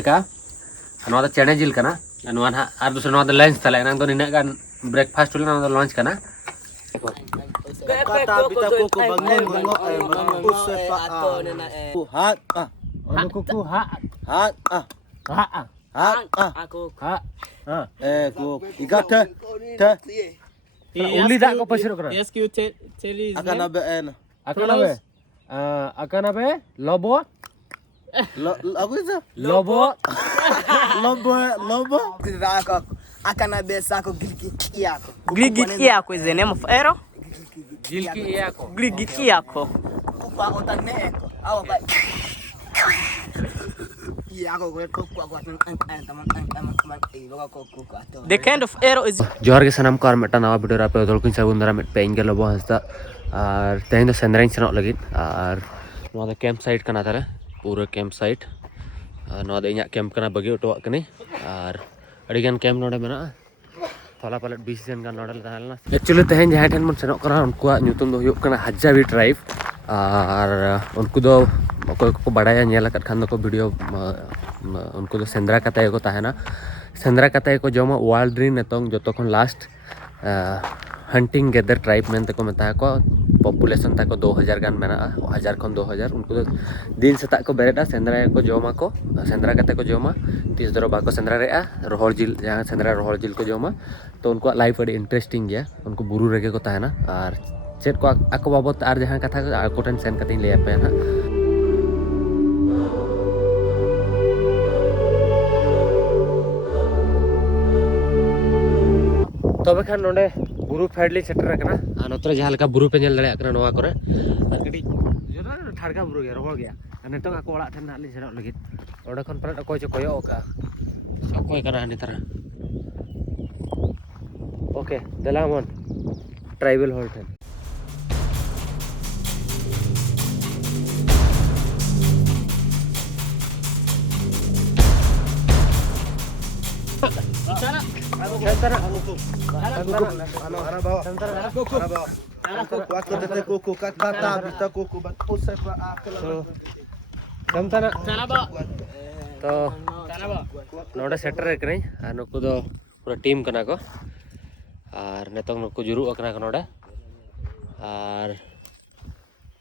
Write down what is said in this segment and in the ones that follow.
का नवा चेने जिल कना नवा ना और दूसरा नवा लंच तले ना तो निना गान ब्रेकफास्ट होले ना लंच कना kata bita koko bangun ngok usep ha kuku ha aku ha ku iga te uli dak ko pasiro kena Yes, you tell his akan name. abe en akan abe lobo aku itu lobo lobo akan abe sako giliki yako Gligiki yako is the name of arrow. jilki yako Gligiki yako. kwa otane eko au ba yako kwa The kind of arrow is जोहर के सनम को Meta नवा video रे पे दलकिन सागुन दरा met पेंगे लबो हस्ता और तेन दो सेंद्राइन सनक लगिन और नवा द कैंप साइट कना तारे पूरा कैंप साइट नवा द इया कैंप कना बगी ओटो कनी और अडिगन कैंप नोडे मेना थोला पलट 20 जन गान नोडे ताहलना एक्चुअली तेहन जहां ठेन मन सनक कना उनको न्यूतुम दो हुयो कना हजावी ट्राइब और उनको दो कोई को बड़ाया नेला कत खान को वीडियो उनको दो सेंद्रा कताय को ताहेना सेंद्रा कताय को जमा वर्ल्ड री नतोंग जतो खन last hunting gather tribe men तको मता को पॉपुलेशन तको 2000 गान मेना 1000 खन 2000 उनको दिन सेता को बेरेदा सेंद्रा को जमा को सेंद्रा कते को जमा तीस दरो बाको सेंद्रा रेआ रोहर जिल जहां सेंद्रा रोहर जिल को जमा तो उनको लाइफ अडी इंटरेस्टिंग गया उनको बुरु रेगे को ताहेना और चेत को आको बाबत आर जहां कथा को टेन सेन कते ले पे ना तबे खान नोडे बुरु फेडली सेटर कना आ नोतरे जहां लका बुरु पे नेल दड़े कना नोवा करे और गडी जोना ठाड़गा बुरु गया रोहल गया नेतो को ओड़ा ठेन नाली सेरो लगी ओडे खन पलट अकोय च कोयो का अकोय कना हनी तरह ओके दलामन ट्राइबल हॉल ठेन तो नोडे सेटर कने आ नुकु दो पूरा टीम कना को और नेतों नुकु जुरु कना को नोडे और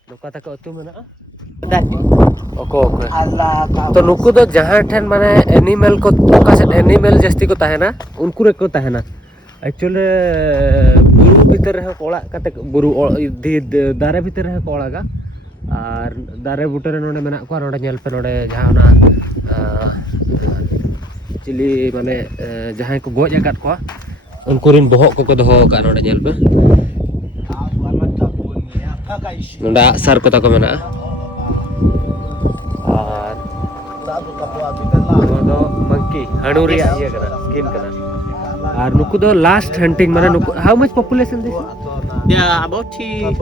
नुका तक अतु मेना ओके तो नुकु दो जहां ठेन माने एनिमल को ओका से एनिमल जस्ती को ताहेना उनको रे को ताहेना एक्चुअली बुरु भीतर है कोड़ा कते बुरु दारे भीतर है कोड़ा का और दारे बुटरे नोडे मेना को नोडे नेल पे नोडे जहां ना चिली माने जहां को गोज आकात को उनको रिन बहक को दोहो का नोडे नेल पे नोडा सर को तको मेना और दो मंकी हणुरिया ये करा स्किन करा और नुकु दो लास्ट हंटिंग माने नुकु how much population this they are about 1300.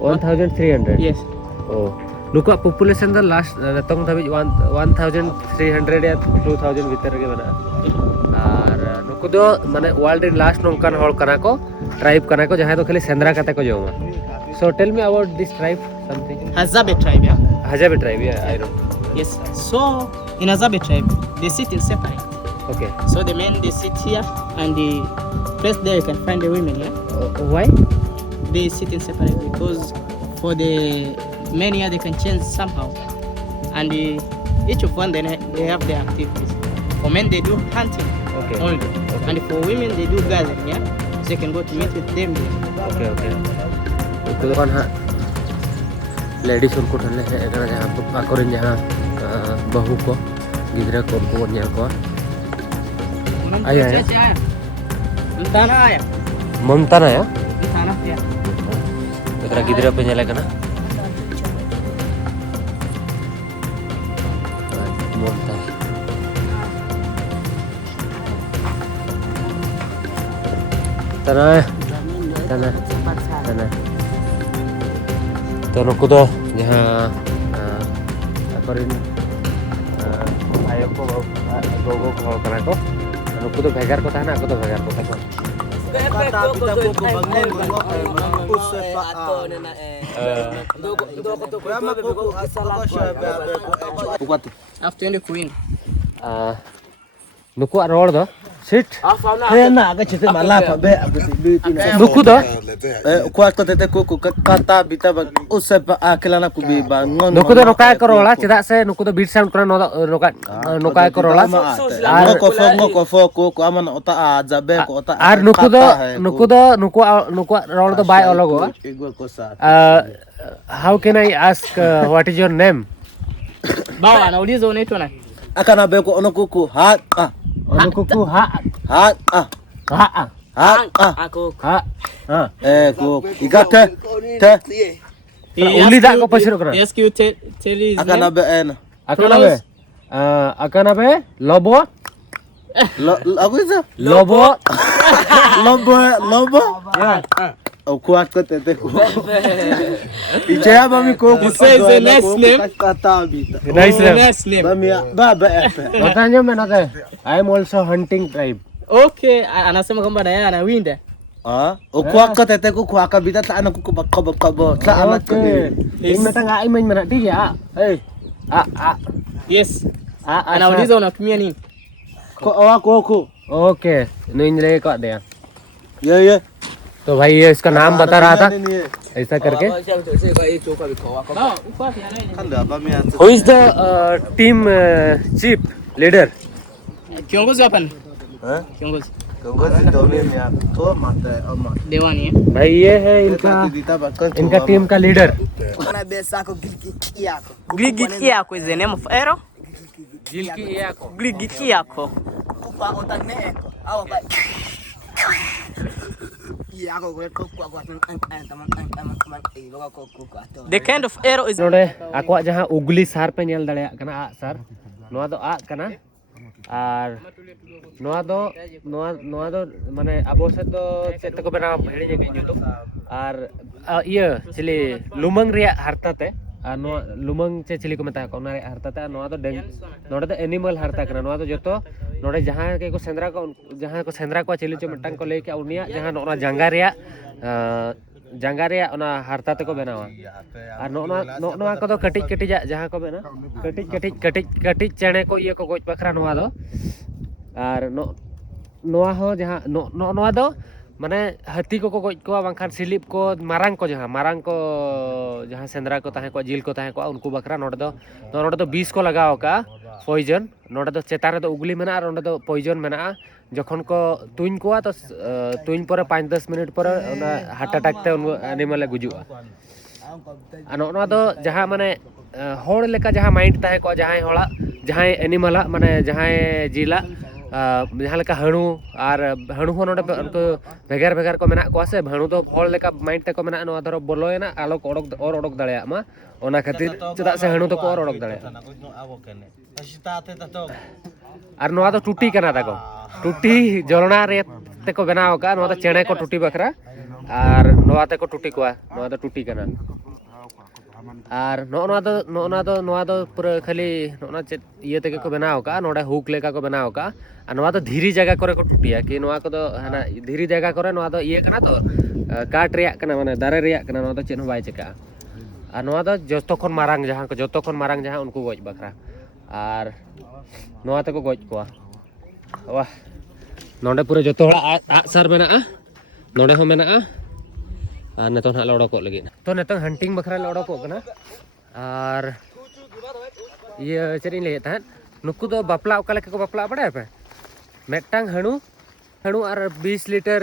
$1,300 Yes. oh नुकु पॉपुलेशन द लास्ट तंग धाबी 1300 या 2000 भीतर के बना और नुकु दो माने वर्ल्ड इन लास्ट नोंकान हॉल कना को ट्राइब कना को जहां तो खाली सेंद्रा कते को जोमा so tell me about this tribe something Hazabe tribe, yeah. Hazabe tribe yeah I know Yes. So in Hazabe tribe, they sit in separate. okay So the men they sit here, and the place there you can find the women. Yeah. why They sit in separate because for the men here they can change somehow, and each of one they have their activities. For men they do hunting okay only, and for women they do gathering. Yeah. So you can go to meet with them. okay itu kan ha ladies उनको ठले है अगर जहां तो आकोरिन जहां बहू को गिदरा को उनको न्या को आया Tana ya. ममता ना या Tana ya. अगर गिदरा पे न्याला कना ममता तना तो नुकु दो जहां आकोरिन आयो को गोगो को कना को नुकु दो भेगार को ताना को दो भेगार को ताको Kata bita koko bangun bengok mampus sepak Berapa koko asal Kuat After the queen. Nuku roll do sit Kena agak cerita malah Pak Be aku tibi nuku do kuat kata tete koko kata bita bang sepak kelana ku bi bangun nuku do nokai korola cedak se nuku do beat sound kena nokai korola ngoko foko ko aman ota ajabe ko ota ar nuku roll do by ologo igwa kosa how can I ask what is your name Bawa nauliza unaitwa nani? akana be ko ono kuku hat nuku ha hat Aku. ha ko igate te uli dak ko pasiro kena Ask you tell his akana name. be en akan apa lobo apa itu lobo lobo kuat ko tete ko ijaya bami ko He says the next name. kata bita nice name Next name. bami ba makanya menate I am also hunting tribe Okay, anasema kwamba naye anawinda. kuat ko tete ko kuat ka bita ta anak ko bakabo ta anak ko ini mata ngai main mana dia Yes. Anauliza unatumia nini? ko okay नहीं ले का दिया ye तो भाई ये इसका नाम बता रहा था ऐसा करके Bawa, uko wapi anaye? kan da bami atu who is the team chief leader Kiongozi hapa ni? Kiongozi. Kiongozi ndio mimi hapa. Toa mate ama. Dewani eh? भाई ये है इनका टीम का leader Kana besa ko giliki yako. Gligiki yako is the name of Ero? जिलकी याको Gligiki yako. Kupa otaneko. Awa ba. Yako ko kwa teman The kind of arrow is नोडे आको जहां उगली सार पे नेल दड़े कना आ सार नोआ दो आ कना आर नोआ दो माने अबो से तो चेत को बना भेड़ी जे के तो आर ये चिली लुमंग रिया हरता ते आ नो लुमंग चे चिली को मता को ना हरता ते नोआ दो नोडे तो एनिमल हरता कना नोआ दो जतो नोडे जहां के को सेंद्रा को चिली चो मटंग को लेके उनिया जहां नोना जंगा रे ओना हरता ते को बनावा और नोना को दो कटिज कटिज जहां को बना कटिज चेणे को ये को गोज बखरा नोआ दो और नोआ हो जहां नोआ दो माने हाथी को गोज को बांखान सिलिप को मारांग को जहां सेंद्रा को ताहे को जिल को ताहे को उनको बखरा नोडे दो 20 को लगाओ का पॉइजन नोडे दो चेतान रे दो उगली मेना और नोडे दो पॉइजन मेना जखन को तुइन को तो तुइन पर 5-10 मिनट पर हार्ट अटैक ते उन एनिमल गुजुआ नोना दो जहां माने होड़ लेका जहां माइंड ताहे को जहां एनिमल माने जहां जिला जहां लेका हणु और हणु हो नोडे उनको भेगार को मेना को से हणु तो होड़ लेका माइंड ते को मेना नो धरो बोलोयना आलो को ओडक दाड़िया मा ओना खातिर चदा से हणु तो को ओडक दाड़िया और नोआ तो टूटी कना ताको टूटी जलना रे ते को बनाओ का नोआ तो चेणे को टूटी बखरा और नोआ ते को टूटी को नोआ तो टूटी कना और नोआ तो पूरा खाली नोना ये ते को बनाओ का नोडे हुक लेका को बनाओ का और नोआ तो धीरी जगह करे को टूटिया कि नोआ को तो हना धीरी जगह करे नोआ तो ये कना तो काट रिया कना माने दारे रिया कना नोआ तो चेन बाय चका और नोआ तो जतो खन मारांग जहां उनको गोज बखरा और नोआ ते को गोज को वाह नोडे पूरा जतो आसर मेना नोडे हो मेना और नेतो ना लड़को लगी तो नेतो हंटिंग बखरा लड़को कना और ये चेरिन ले था नुकु दो बापला ओका लेके को बापला बड़ा पे मेटांग हणु और 20 लीटर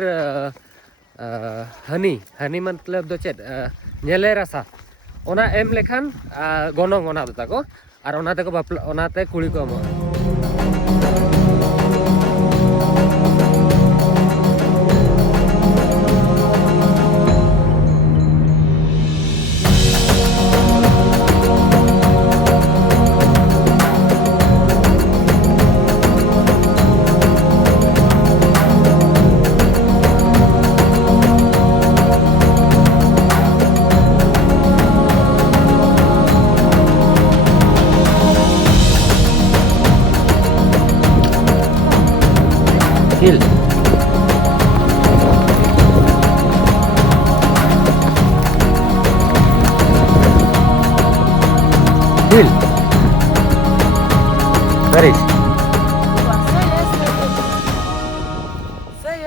हनी मतलब दो चेत नेले रसा ओना एम लेखान गोनोंग ओना दता को और ओनाते को बापला ओनाते कुड़ी को ammo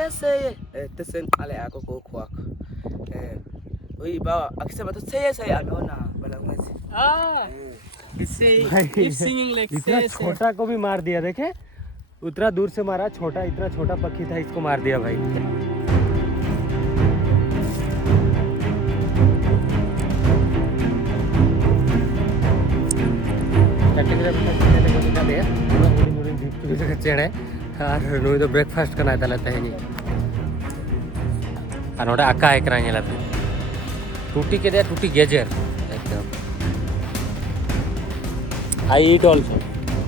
saya. Tesen ale aku kuak. Oi bawa, aku sama tu saya anona balang masih. Ah, if singing like इतना say. छोटा को भी मार दिया देखे, उतना दूर से मारा, छोटा इतना छोटा पक्षी था, इसको मार दिया भाई। चेड़े और नुई तो ब्रेकफास्ट करना था लेते हैं नहीं और नोटे आका है कराने लगे टूटी के दे टूटी गेजर एकदम I eat also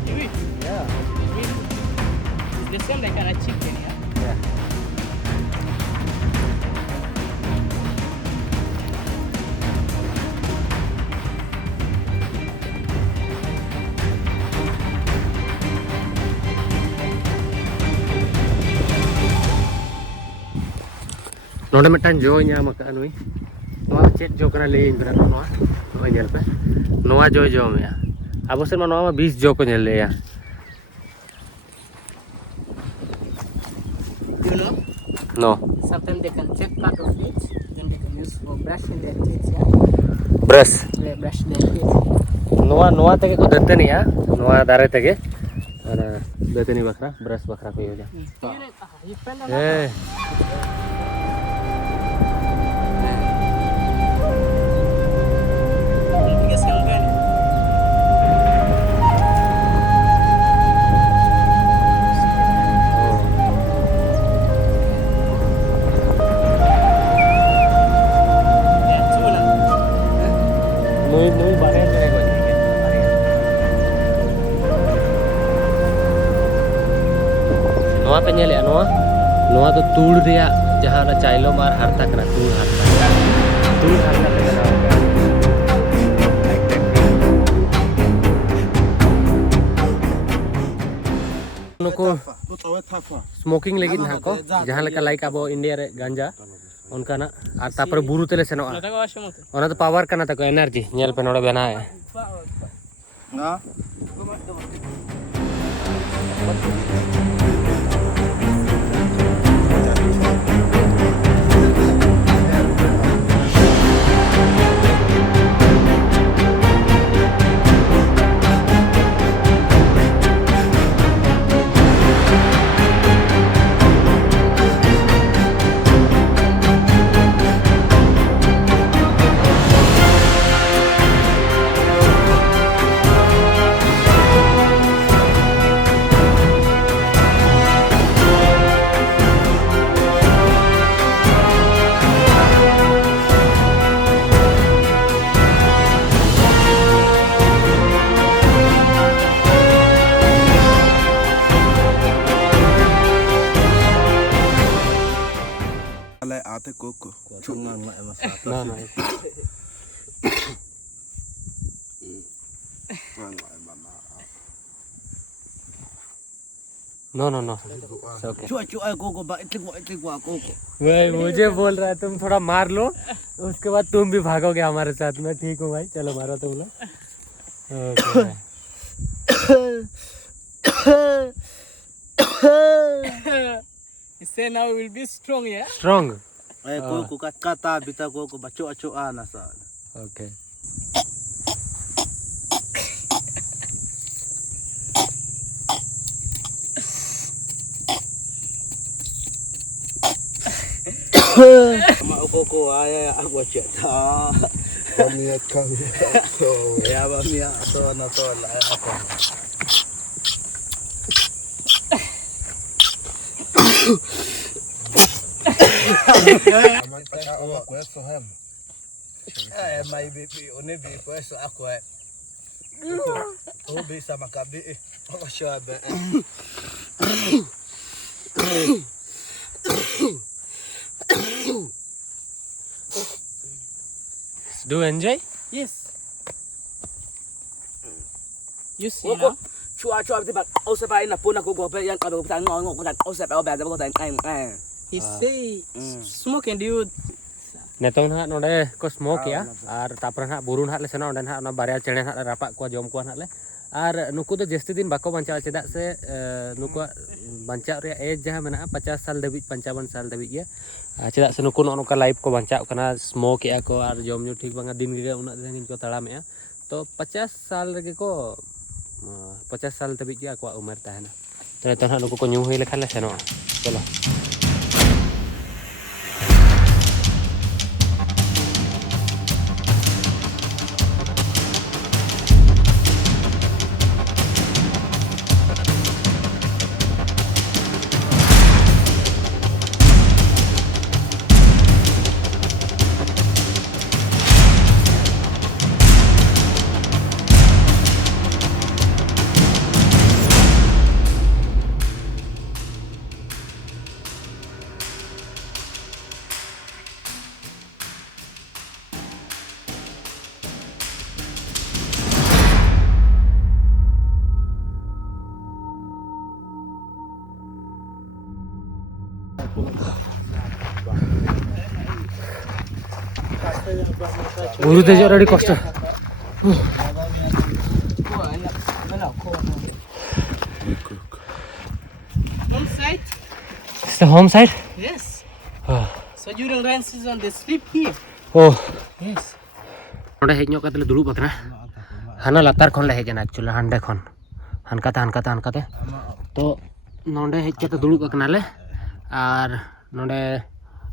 You eat? yeah It's the same like a chicken, yeah? yeah नोडे मिटन जो ᱧᱟᱢ ᱟᱠᱟᱫ ᱱᱩᱭ ᱱᱚᱣᱟ ᱪᱮᱫ ᱡᱚ ᱠᱟᱱᱟ ᱞᱟᱹᱭᱤᱧ ᱯᱮ ᱱᱚᱣᱟ ᱱᱚᱣᱟ ᱧᱮᱞ ᱯᱮ ᱱᱚᱣᱟ ᱡᱚ ᱡᱚᱢᱮᱜᱼᱟ ᱟᱵᱚ ᱥᱮᱫ ᱢᱟ ᱱᱚᱣᱟ ᱢᱟ 20 ᱡᱚ ᱠᱚ ᱧᱮᱞ ᱞᱮᱭᱟ You know? No Sometimes they can take part of it, then they can use for brushing their teeth, yeah? Brush They brush their teeth. नोवा नोवा तगे को दतनिया नोवा दारे तगे और दतनी बखरा ब्रश बखरा को हो जा You find a A biggest young gun. नुई नुई बारे तेरे को नोवा पे ñele नोवा नोवा तो तूड़ दिया जहां ना चाइलो मार हरता करा तूड़ हरता पे बना होगा नुको स्मोकिंग लेकिन हाको जहां लेका लाइक अब इंडिया रे गांजा उनका ना और तापर बुरु तेले सेनो ओना तो पावर कना तको एनर्जी ñel पे नोडे बना है Na? Ate koko. Cungang lah emas. ना ना no no no okay Cuak koko ba itlik wa koko. भाई मुझे बोल रहा है तुम थोड़ा मार लो उसके बाद तुम भी भागोगे हमारे साथ में ठीक हूँ भाई चलो मारो तुम लोग okay You say now we will be strong, yeah? Strong Koko kata bita koko ba cuak nasa. Okay Ma koko ay aku cek ta. Bamia kau. Ya bamia to na to la aku. Aman pa ako so hem. May bibi one bi ko so ako eh. Oh bisa makabi eh. Ako siya ba. Do you enjoy? Yes. You see now? Chua di ba o sa pa ina puna ko go pa yan ko ta ngong ko ta o sa pa o ba ko ta ai. He say smoke and you नेतों ना नोडे को smoke या और तापर ना बुरुन हाथ ले सेना ओडे ना बारिया चेणे ना रापा को जम को ना ले और नुकु तो जस्ती दिन बाको बंचा चेदा से नुकु बंचा रे एज जहाँ मेना 50 साल धाबी 55 साल धाबी गया चेदा से नुकु नोका लाइफ को बंचा कना स्मोक या को और जम न्यू ठीक बांगा दिन रे उना दिन को तड़ामे तो 50 साल रे को 50 साल धाबी गया को उम्र तहना तो नतो नुकु को न्यू हुई लेखा ले सेनो चलो Buru dejo dari costa. Home side? It's the home side? Yes. Oh. So during rain season they sleep here. Oh. Yes. Nonde hej nyok katele dulu bakna. Hana latar khon le hejana actually hande khon. Hankate. To nonde hej kate dulu bakna le. Ar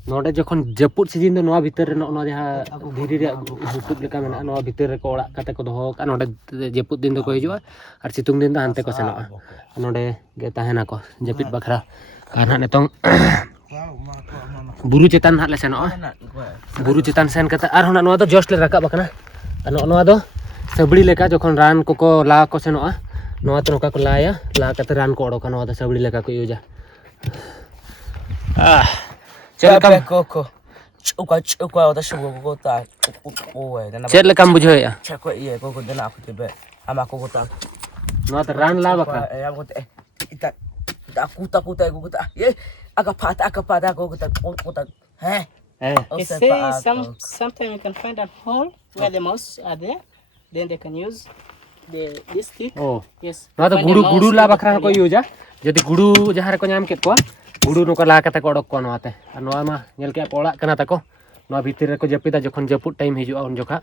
नोडे जखन जपुद season दो नवा भीतर no जहाँ धीरे रे हुटुब लेका मेना नवा भीतर रे को ओड़ा काते को दोहो का नोडे जपुद दिन दो को हिजुआ और सितुंग दिन दो हानते को सेनोआ नोडे गे ताहेना को जपिद बखरा कारना नेतों बुरु चेतान हाले सेनोआ बुरु चेतान सेन कते आर होना नवा दो जस्ट ले रका बकना नवा दो सबड़ी लेका जखन रान को ला को सेनोआ नवा तो नोका को लाया ला कते रान को ओडोका नवा दो सबड़ी लेका को यूजा Koko. Cuka udah subuh kota. चेर ले काम बुझो या Cakap iya koko dah nak aku tiba. Ama koko tak. नवा तो रान ला बकरा Ya koko tak. Ita aku tak koko tak. Ye agak pada koko tak. Heh. They say sometimes you can find a hole where the mouse are there. Then they can use this stick. Oh. Yes. नवा तो गुडू ला बकरा को यूजा जदि गुडू जहाँ रे को नाम केत को गुडू नुका ला कते को ओडक को नवाते और नवा मा नेल के ओड़ा कना ताको नवा भीतर रे को जपिदा जखन जपुद टाइम हिजुआ उन जोखा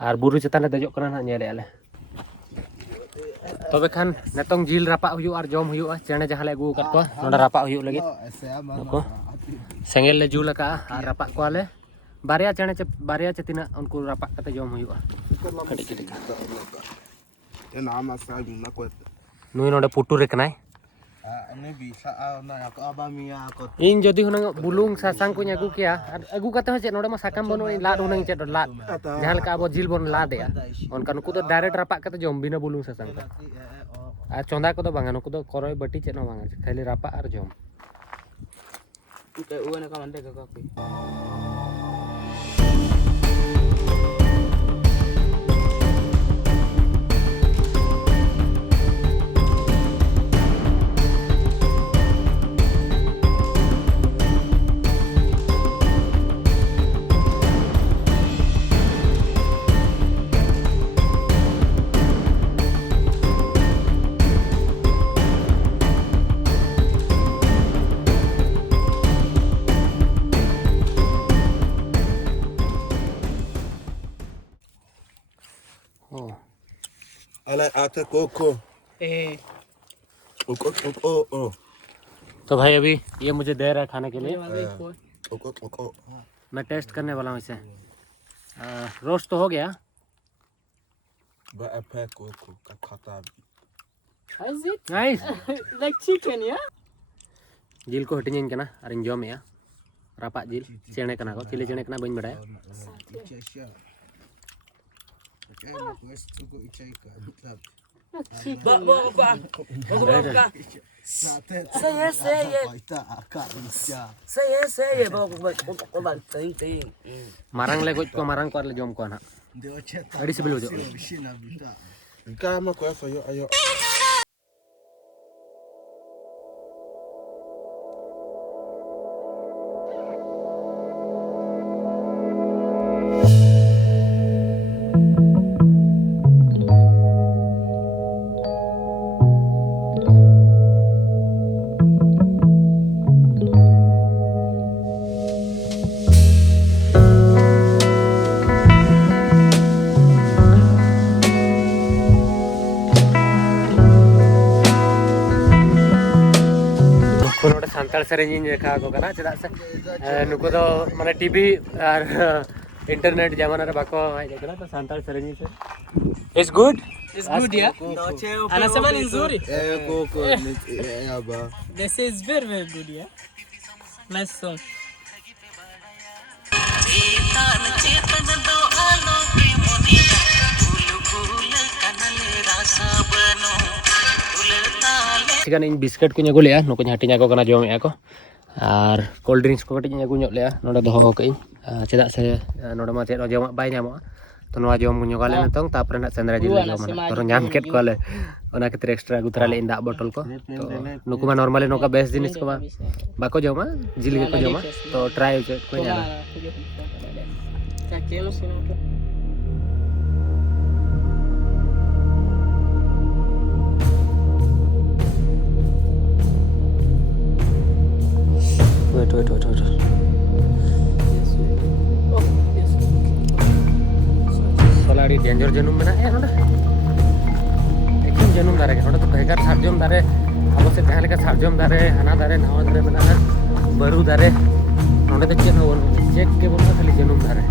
और बुरु चेतान रे दजो कना ना नेले आले तबे खान नेतों जिल रापा हुयु और जम हुयु चेणे जहाँ ले अगु कत को नोडा रापा हुयु लगी नुको सेंगेल ले जुल का और रापा को आले बारिया चे तिना उनको रापा कते जम हुयु कटी कटी नुई नोडे पुटू रे कनाय Ini bisa nak aku abamia aku. इन जदि हुनंग बुलुंग सासांग को अगू किया अगू कते हो चे नोडे मा साकाम बनो लाद हुनंग चे लाद जहां लका अब जिल बन लाद या उनका नुकु तो डायरेक्ट रापा कते जम बिना बुलुंग सासांग आ चोंदा को तो बांगा नुकु तो करय बटी चे न बांगा खाली रापा और जम Okay, uwan ka mande ka kape. Alai ate koko. तो भाई अभी ये मुझे दे रहा है खाने के लिए Koko. मैं टेस्ट करने वाला हूँ इसे रोस्ट तो हो गया Ba apa koko kata. Is it? Nice Like chicken, yeah? जिल को हटिंग कना और इन जम या रापा जिल चेणे कना को चिली चेणे कना बइन बड़ाय Saya bawa ting. मारंग ले गोज को मारंग को ले जम को ना अड़ी सिबिल हो जो Ika ma ko ayo. Santal सेरेंज देखा को कना चदा से नुको तो माने टीवी और इंटरनेट जमाना रे बाको हाय देखना तो सांताल सेरेंज से it's good It's good, yeah. Anasema ni nzuri. Aba. They say it's very very good, yeah. Nice song. Sekarang ini biskuit ku nyagu lea, nuku hatinya ko kena jom ya ko. Ar cold drinks ko kati nyagu nyok lea, noda doho ko ini. Cedak saya noda macet no jom bay nyamo. तो नवा germ गुन्यो काले नतों तापर ना चंद्रा जिले germ ना तो न्याम cat काले ओना केतर एक्स्ट्रा गुतरा ले इंदा बोतल को तो नुकुमा नॉर्मली नोका बेस्ट जिनिस को बाको जॉमा जिले को जॉमा तो ट्राई को न्याम wait Soalnya danger jenum mana ya nona एकदम jenum दारे नोडा तो बेकार सार्जम दारे अब से पहले का सार्जम दारे हना दारे नावा दारे बना बरू दारे नोडा तो चेक के बोलना खाली jenum दारे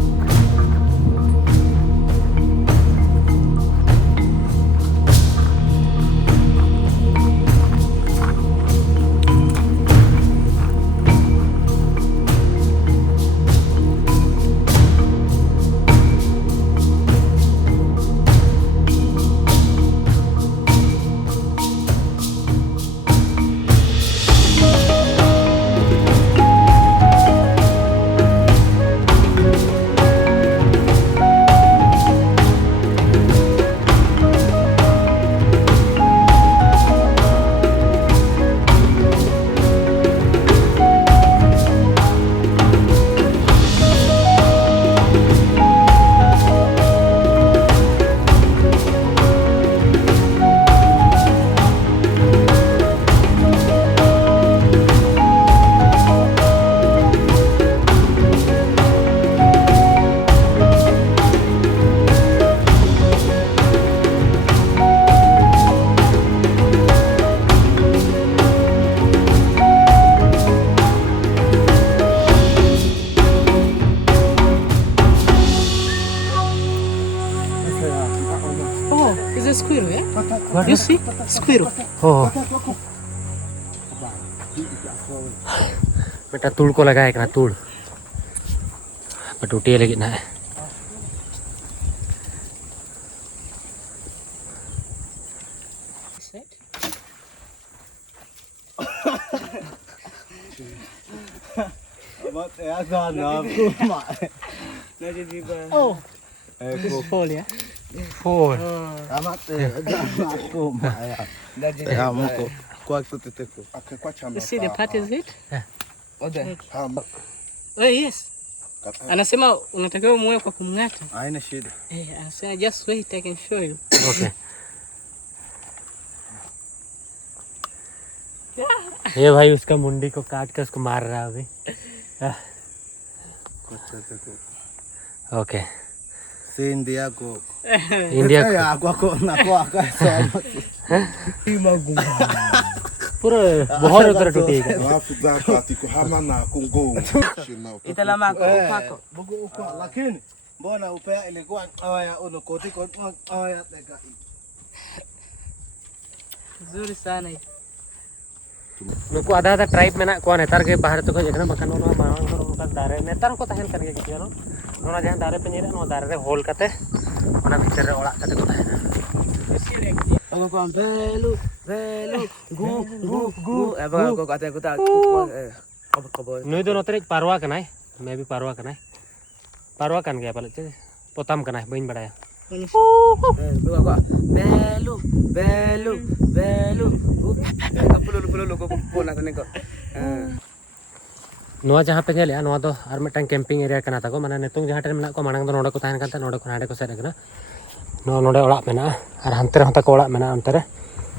What you see? Squirrel. Oh. बेटा तुड़ को लगा है क्या तुड़ पटूटिया लेकिन है Oh. Fall, yeah. Fall. You see the part is it? Ode. Oh yes. Anasema unatakiwa muwe kwa kumng'ata. Haina shida. Anasema just wait, I can show you. Okay. ये भाई उसका मुंडी को काट के उसको मार रहा है अभी okay India ko. India Ako na ko aka sama. पूरा बहुत उधर टूटी है Alafu dhaka tiko hamana kungo. Italama ko pako. Bugo ko lakini mbona upea ilikuwa aya uno koti ko aya teka. Nzuri sana hii. नुको आधा आधा tribe में ना को नेतार के बाहर तो कोई देखना मकान नो मांग करो उनका दारे नेतार को तहन करके किया नो नोना जहां दारे पे नेरे नो दारे रे होल कते ओना भीतर रे ओड़ा कते को तहन Ako ko belu gu aba ko kata ko ta ko नुई दो नोतरे पारवा कनाय मैं भी पारवा कनाय पारवा कन गया पले पोताम कनाय बइन बड़ाया ko belu pulu ko na tane ko नोआ जहां पे गेले नोआ दो आर मिटन कैंपिंग एरिया कना ताको माने नेतुंग जहां टेन मेना को मानंग दो नोडे को तहन कांता नोडे को नाडे को सेरे कना नो नोडे ओड़ा मेना आर हंते रे हंता को ओड़ा मेना अंते रे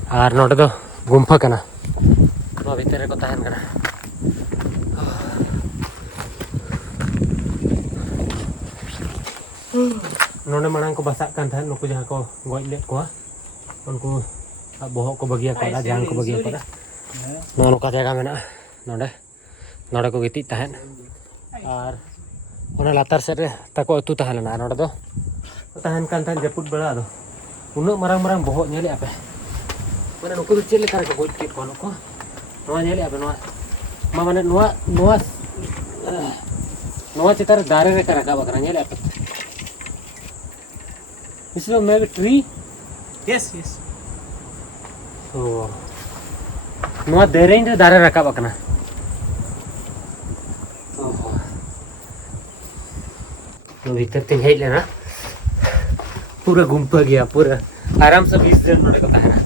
आर नोडे दो गुम्फा कना नो भीतर रे को तहन कना नोडे मानंग को बसा कान था नुकु जहां को गोज लेट को उनको बोहक को बगिया को जहां को बगिया को नो नो का जगह मेना नोडे नोडे को गिती तहन और ओना लातार सेट रे ताको अतु तहलना नोडे दो तहन कान तहन जपुत बेला दो उन्ना मारंग मारंग बोहत नेले आपे माने नुकु चेल लेखा रे गोज के कोन को नोआ नेले आपे नोआ मा माने नोआ नोआ नोआ चितार दारे रे करा का बकरा नेले आपे This is maybe tree. Yes, yes. Oh. Nua dereng de dare rakab akana. Oh. No भीतर तीन है लेना. पूरा गुम्पा गया पूरा. आराम से 20 जन नोडे कता है ना.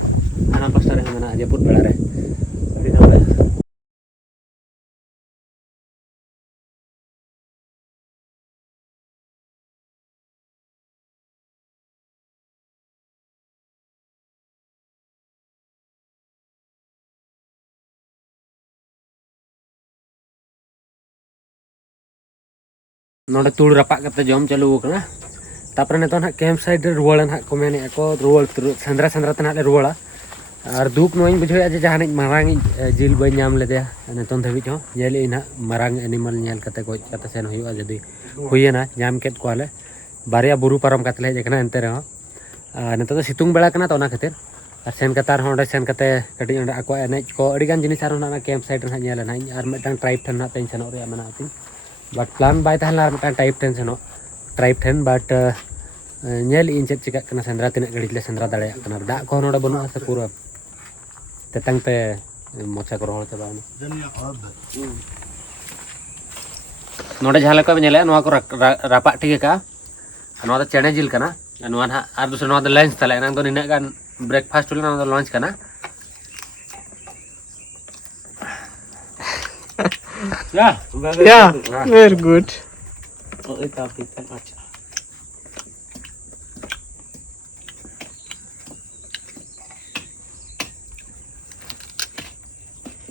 आना पास्टर है मना जयपुर बड़ा रे. अभी तो नोडे तुड़ रपाक करते जम चालू होकना तापरे नेतो ना कैंप साइड रे रुवाल ना को मेने को रुवाल सेंद्रा सेंद्रा तना ले रुवाला और दुख नोइन बुझे जे जहान मारांग जिल बय नाम लेदे नेतो धबि हो जेले इना मारांग एनिमल नेल कते गोज कते सेन हुआ जदी हुयना नाम केत कोले बारिया बुरु पारम कतले जेकना एनते रे नेतो तो सितुंग बेला कना तो ना खातिर और सेन कतार होंडे सेन कते कटी ओंडे आको एने को अडी गान जिनिस आरो ना कैंप साइड रे नेल ना और मेटांग ट्राइब ठन ना तेन सेनो रे मना आती बट प्लान बाय तहला मेटांग टाइप टेन सेनो ट्राइब टेन बट नेल इन चेक चिका कना सेंद्रा तिना गड़ी ले सेंद्रा दाड़े कना दा को नोडे बनु से पूरा तेतंग पे मोचा को रोल चबा नोडे झाले को नेले नोआ को रापा ठीक का नोआ चेने जिल कना नोआ ना आर दूसरा नोआ लंच तले ना तो निना गान ब्रेकफास्ट होले ना लंच कना Yeah, very good. Oh, itu apa itu macam?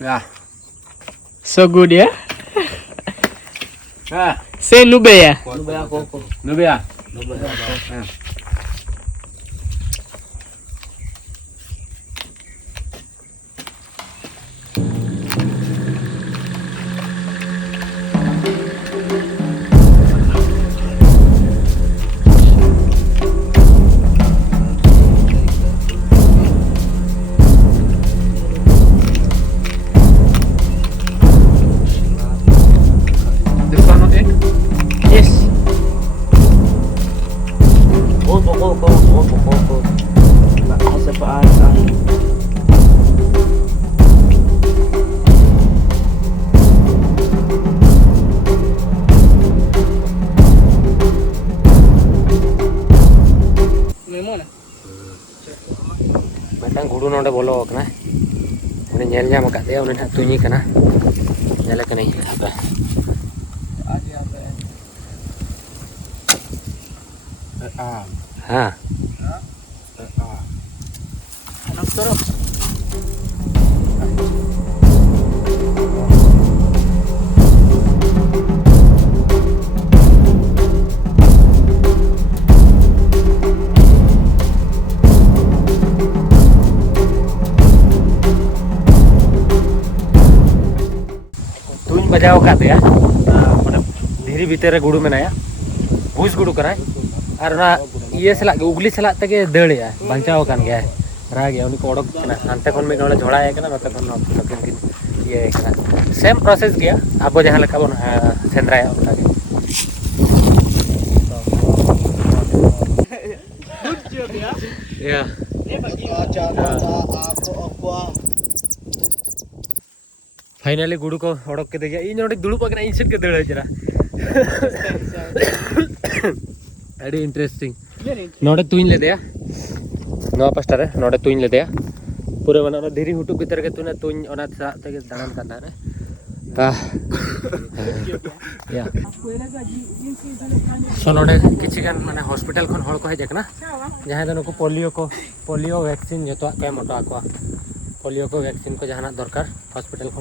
Yeah. So good, yeah? Ah, Say Nubia. Nubia koko. Nubia. Nubia. Yes. Metang guru nonde bolo kena, udah nyelnya makat dia udah nak tunyi kena, nyala kena ini apa? Hah? Anak torok. Tuin bajau kat ya, mana diri bitere guru mana ya, bus guru kerai, karena iya selak ugli selak tege dele ya, bancau kan ya, ragi ya, unik kodok kena, ante kon mereka udah jola ya kena, nota kon mungkin iya kena, same proses dia, abo jangan lekap on sendra ya, udah. Good job, yeah? Iya. Finally Guddu को ओडक के देखिए इन दुड़ूब आगे इन set के दड़ जरा अड़ी interesting नोडे तुइन ले दिया नवा पास्टर है नोडे तुइन ले दिया पूरे बना धीरे हुटुक भीतर के तुने तुइन ओना सा तके दानन कांदा रे या सो नोडे किछि गान माने हॉस्पिटल खन हळ को हे जकना जहां दनो को पोलियो वैक्सीन जतो के मोटा को पोलियो को वैक्सीन को जहां दरकार हॉस्पिटल को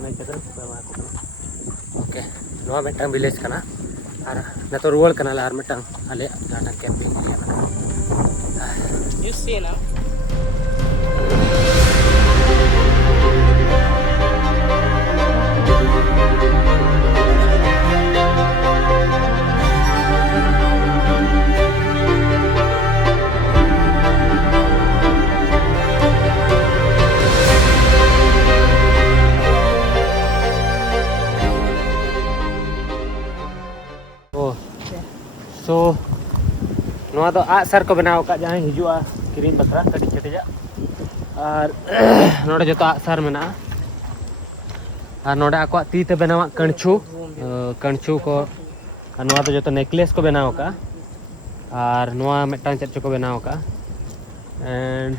ओके नवा मेटांग विलेज कना आर न तो रुवल कना आर मेटांग आले जाना कैंपिंग You see now? सो नवा दो आगसार को बनाव का जहाँ हिजुआ किरीन बकरा कटी कटिजा और नोडे जो आगसार मेना और नोडे आको ती ते बनावा कणछू को नवा दो जो नेकलेस को बनाव का और नवा मिटान चेक को बनाव का एंड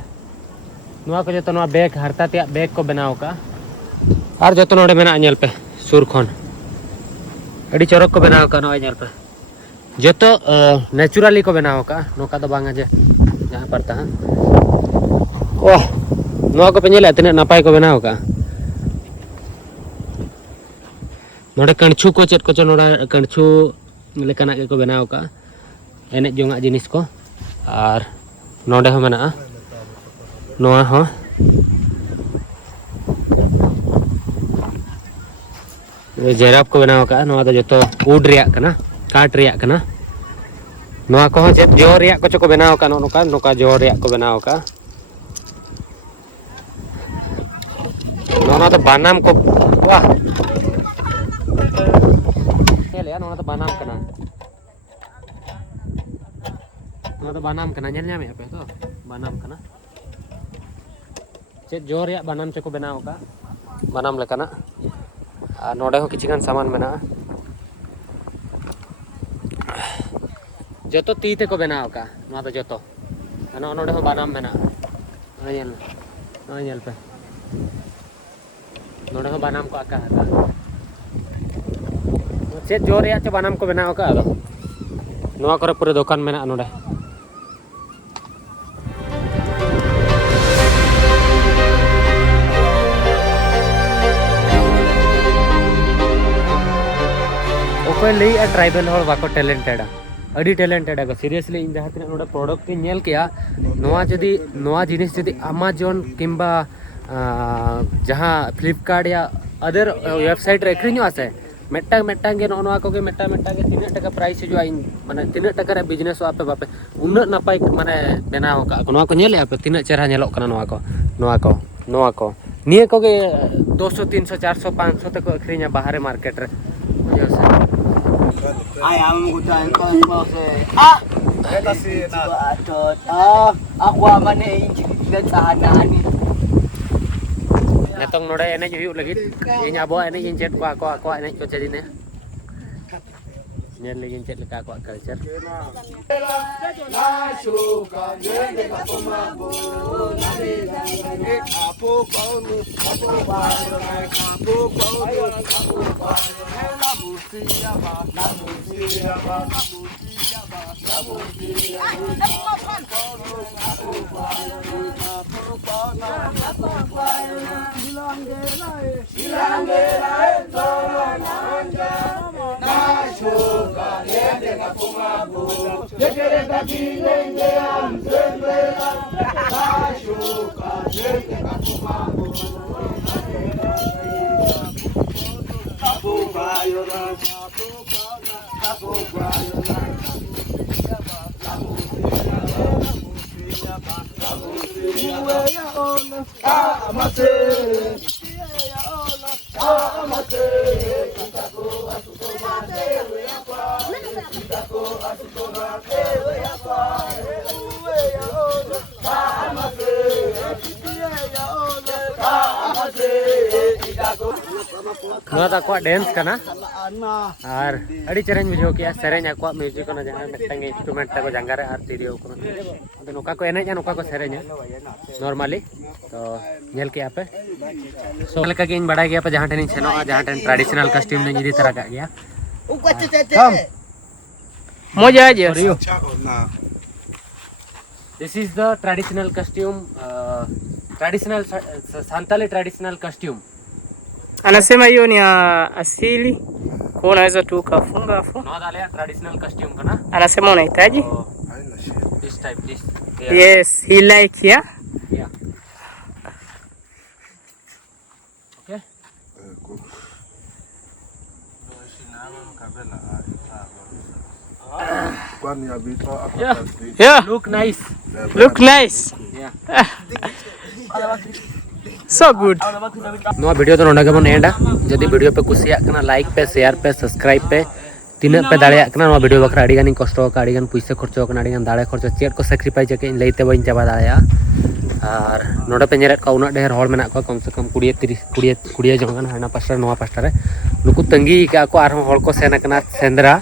नवा को जो नवा बैग हरता ते बैग को बनाव का और जो नोडे मेना नेल पे सुर खन अड़ी चरक को बनाव का नवा नेल पे जो तो नेचुरली को बनाव का नोका तो बांगा जे जहाँ पर था ओह नवा को पेंजेला तिना नापाय को बनाव का नोडे कणछू को चेक को नोडा कणछू लेकाना के को बनाव का एने जोंगा जिनिस को और नोडे हो मेना नोआ हो जेराब को बनाव का नोआ जो तो वुड रिया कना काट रिया कना नोआ को चेक जो रिया को चो को बनाव का नोका नोका जो रिया को बनाव का नोना तो बानाम को वाह ले नोना तो बानाम कना नोना तो बानाम कना ñel ñame apa itu बानाम कना चेक जो रिया बानाम चो को बनाव का बानाम लेकाना नोडे हो किछि गान सामान मेना जो तो तीते को बनाव का नोआ तो जो तो नोडे हो बानाम मेना ñel पे नोडे हो बानाम को आका चेक जो रिया चो बानाम को बनाव का आदो नोआ करे पूरे दुकान मेना नोडे कोई लई ट्राइबल हर बाको टैलेंटेड अड़ी टैलेंटेड है सीरियसली इन जहाँ तीन प्रोडक्ट नेल किया नोआ जदी नोआ जिनिस जदी अमेजन किंबा जहाँ फ्लिपकार्ट या अदर वेबसाइट रे अक्रिनो आसे मेटा मेटा के नोआ को के मेटा मेटा के 3 टका प्राइस जो आई माने 3 टका रे बिजनेस आपे बापे उन नापाय माने बनाव का नोआ को नेले आपे 3 चेहरा नेलो कना नोआ को निये को के 200 300 400 500 तक अक्रिना बाहर मार्केट रे ayam hutan kose Kita sih aku aman inci dan tahanan netong node ene juyu lagi ini abo ene incet ko ene ko jadi ne nyel lagi incet leka ko culture नोआ दा को dance करना और अड़ी चेरेंज बुझो किया सेरेंज को music को जहां मिटंग इंस्ट्रूमेंट को जंगारे आर तिरियो को तो नोका को एने नोका को सेरेंज नॉर्मली तो नेल के पे सो लेका के इन बड़ा गया पे जहां टेन सेनो जहां टेन ट्रेडिशनल कॉस्ट्यूम ने इदी तरह का गया मजा आ गया this is the traditional costume traditional Santali traditional costume. Anasema hiyo ni asili, kwa unaweza tu ukafunga hapo. Naona traditional costume kana. Anasema unahitaji this type this. Yes, he like yeah. Yeah. Okay. Yeah. Look nice. Look nice. Yeah. So good. नोआ video तो नोडा के बन Enda जदी video पे कुसिया कना like पे share पे subscribe पे तीना पे दाड़े ना वीडियो बखरा अड़ी गानी कष्ट अड़ी गान पैसा खर्चो अड़ी गान दाड़े खर्चो चेक को सैक्रिफाइस के लैते बी चाबा दाड़ा और नोडे पे नेरेट को उना ढेर हॉल मेना को कम से कम 20 जन हाना पास्टा नवा पास्टा रे नुकु तंगी का को आर हॉल को सेना कना सेंद्रा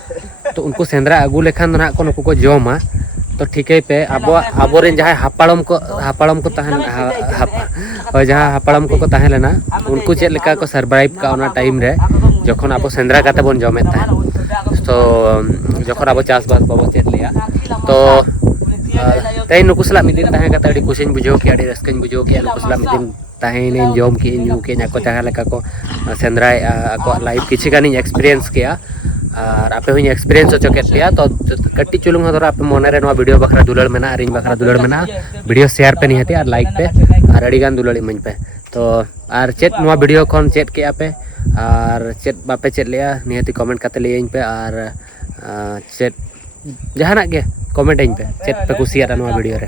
तो उनको सेंद्रा अगू लेखान ना को नुकु को जोमा तो ठीके पे अब जहाँ हापाड़म को तहन जहाँ हापाड़म को तहन लेना उनको चेक लेका को सर्वाइव का ओना टाइम रे जखन अब सेंद्रा काते बन जमे तहन तो जखन अब चास बास बाबो चेक लिया तो तई नुकु सला मिद दिन तहन काते अड़ी खुशिन बुझो के अड़ी रस्कन बुझो के नुकु सला मिद दिन तहन जम के न्यू के को जहाँ लेका को सेंद्रा को लाइफ किछि गानी एक्सपीरियंस किया और आपे हुई एक्सपीरियंस हो चुके पे तो कट्टी चुलूंगा तो आप मन रे वीडियो बखरा दुलड़ में और इन बखरा दुलड़ में वीडियो शेयर पे नहीं हती और लाइक पे और अड़ी गान दुलड़ इमाñ पे तो और चेत नवा वीडियो खन चेत के पे और चेत बापे चेत लिया निहती कमेंट करते लियाñ पे और चेत जहाना के कमेंट पे चेत पे कुसिया नवा वीडियो रे।